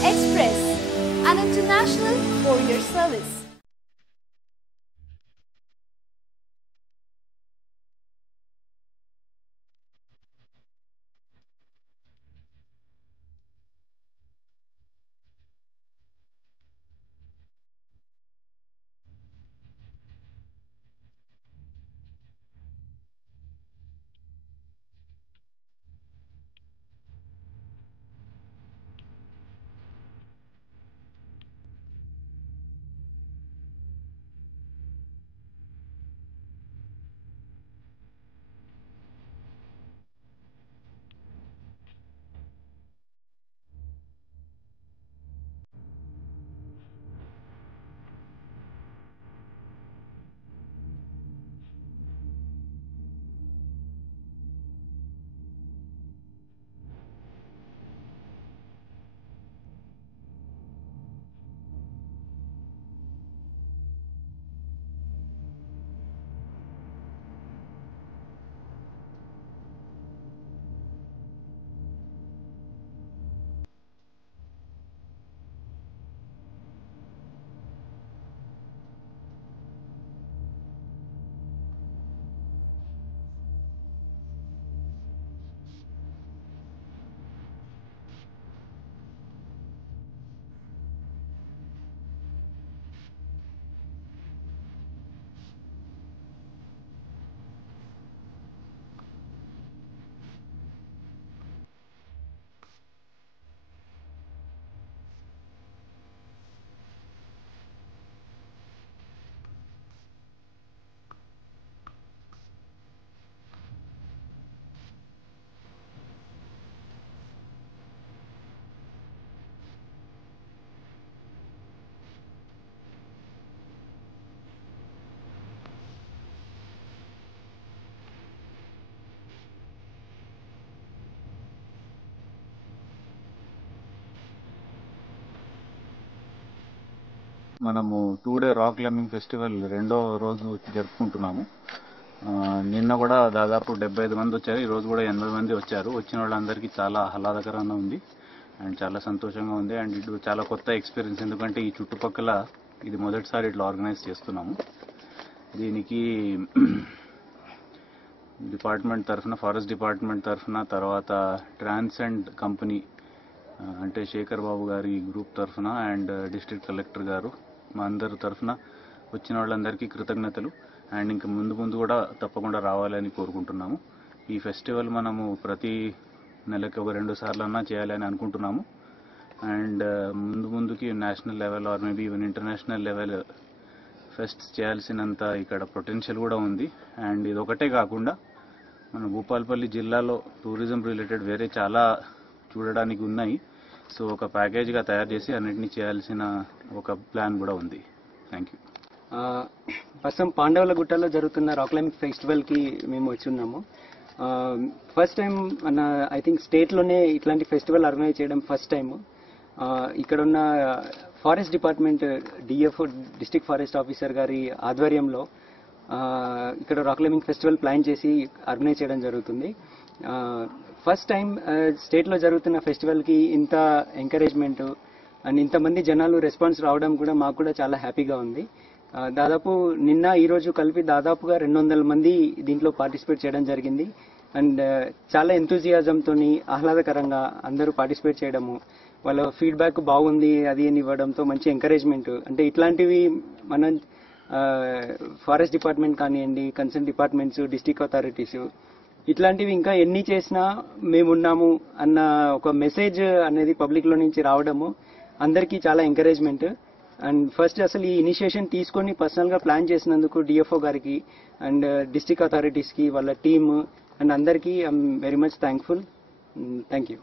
Express, an international courier service. మనము 2 day rock climbing festival రెండో రోజు జరుపుకుంటున్నాము. నిన్న కూడా దాదాపు 75 మంది వచ్చారు. ఈ రోజు కూడా 80 మంది వచ్చారు. వచ్చిన వాళ్ళందరికీ చాలా ఆహ్లాదకరంగా ఉంది అండ్ చాలా సంతోషంగా ఉంది. అండ్ ఇది చాలా కొత్త ఎక్స్పీరియన్స్, ఎందుకంటే ఈ చుట్టుపక్కల ఇది మొదటిసారి ఇట్లా ఆర్గనైజ్ చేస్తున్నాము. దీనికి డిపార్ట్మెంట్ తరఫున, ఫారెస్ట్ డిపార్ట్మెంట్ తరఫున, తర్వాత ట్రాన్సెండ్ కంపెనీ అంటే శేఖర్ బాబు గారి గ్రూప్ తరఫున అండ్ డిస్ట్రిక్ట్ కలెక్టర్ గారు, మా అందరి తరఫున వచ్చిన వాళ్ళందరికీ కృతజ్ఞతలు. అండ్ ఇంక ముందు కూడా తప్పకుండా రావాలని కోరుకుంటున్నాము. ఈ ఫెస్టివల్ మనము ప్రతి నెలకి ఒక 2 సార్లన్నా చేయాలని అనుకుంటున్నాము. అండ్ ముందుకి national level or maybe even international level fest చేయాల్సినంత ఇక్కడ పొటెన్షియల్ కూడా ఉంది. అండ్ ఇది ఒకటే కాకుండా మన భూపాలపల్లి జిల్లాలో టూరిజం రిలేటెడ్ వేరే చాలా చూడడానికి ఉన్నాయి. సో ఒక ప్యాకేజ్గా తయారు చేసి అన్నింటినీ చేయాల్సిన ఒక ప్లాన్ కూడా ఉంది. Thank you. ప్రస్తుతం పాండవుల గుట్టలో జరుగుతున్న రాక్ క్లైంబింగ్ ఫెస్టివల్కి మేము వచ్చి ఉన్నాము. ఫస్ట్ టైం మన ఐ థింక్ స్టేట్లోనే ఇట్లాంటి ఫెస్టివల్ ఆర్గనైజ్ చేయడం ఫస్ట్ టైం. ఇక్కడ ఉన్న forest department DFO, district forest officer గారి ఆధ్వర్యంలో ఇక్కడ రాక్ క్లైంబింగ్ ఫెస్టివల్ ప్లాన్ చేసి ఆర్గనైజ్ చేయడం జరుగుతుంది. ఫస్ట్ టైం స్టేట్లో జరుగుతున్న ఫెస్టివల్కి ఇంత ఎంకరేజ్మెంట్ అండ్ ఇంతమంది జనాలు రెస్పాన్స్ రావడం కూడా మాకు కూడా చాలా హ్యాపీగా ఉంది. దాదాపు నిన్న ఈరోజు కలిపి దాదాపుగా 200 మంది దీంట్లో పార్టిసిపేట్ చేయడం జరిగింది. అండ్ చాలా ఎంతూజియాజంతో ఆహ్లాదకరంగా అందరూ పార్టిసిపేట్ చేయడము, వాళ్ళ ఫీడ్బ్యాక్ బాగుంది అది అని ఇవ్వడంతో మంచి ఎంకరేజ్మెంట్. అంటే ఇట్లాంటివి మనం ఫారెస్ట్ డిపార్ట్మెంట్ కానివ్వండి, కన్సర్న్ డిపార్ట్మెంట్స్, డిస్ట్రిక్ట్ అథారిటీస్ ఇట్లాంటివి ఇంకా ఎన్ని చేసినా మేమున్నాము అన్న ఒక మెసేజ్ అనేది పబ్లిక్లో నుంచి రావడము అందరికీ చాలా ఎంకరేజ్మెంట్. అండ్ ఫస్ట్ అసలు ఈ ఇనిషియేషన్ తీసుకొని పర్సనల్గా ప్లాన్ చేసినందుకు డిఎఫ్ఓ గారికి అండ్ డిస్ట్రిక్ట్ అథారిటీస్కి, వాళ్ళ టీమ్ అండ్ అందరికీ I'm very much thankful. Thank you.